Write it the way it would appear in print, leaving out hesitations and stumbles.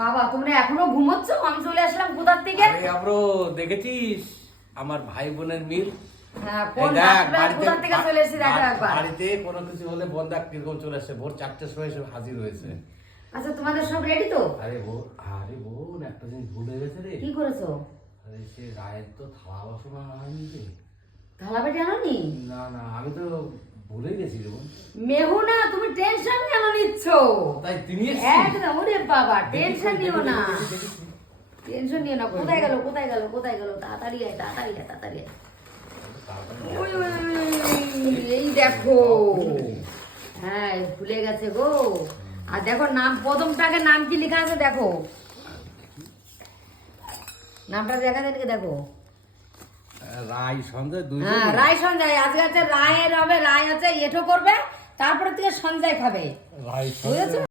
বাবা তোমরা এখনো ঘুমোচ্ছ? আমি চলে আসলাম কোথার থেকে। আরে আমরা দেখেছিস আমার ভাই বোনের মিল। হ্যাঁ, কোন রাতটা কোথা থেকে চলে এসেছে দেখো একবার। বাড়িতে কোনো কিছু হলে বন্ধা কিরকম চলে আসে, ভোর 4টার সময় এসে হাজির হয়েছে। আচ্ছা তোমাদের সব রেডি তো? আরে বোন একটা জিনিস ভুলে গেছে রে। কি করেছো? আরে সে রায়ের তো থালা বাসন আনা হয়নি রে। থালা বাটি আনোনি? না না, আমি তো ভুলে গেছি রে বোন। মেহুনা তুমি টেনশন কেন নিচ্ছ? তাই তিনি একদম, ওরে বাবা টেনশন নিও না, টেনশন নিও না। কোথায় গেল কোথায় গেল কোথায় গেল? তাড়াতাড়ি আয় তাড়াতাড়ি আয় তাড়াতাড়ি আয়। ওই ওই, ওই, এই দেখো। হ্যাঁ ভুলে গেছে গো। আর দেখো নাম, প্রথমটাকে নাম কি লেখা আছে দেখো, নামটা দেখা যায় দেখো। রায় সঞ্জয় দুই। হ্যাঁ রায় সঞ্জয়। আজকে হচ্ছে রায়ের হবে, রায় হচ্ছে এঠো করবে, তারপরে থেকে সঞ্জয় খাবে, রায় বুঝেছো?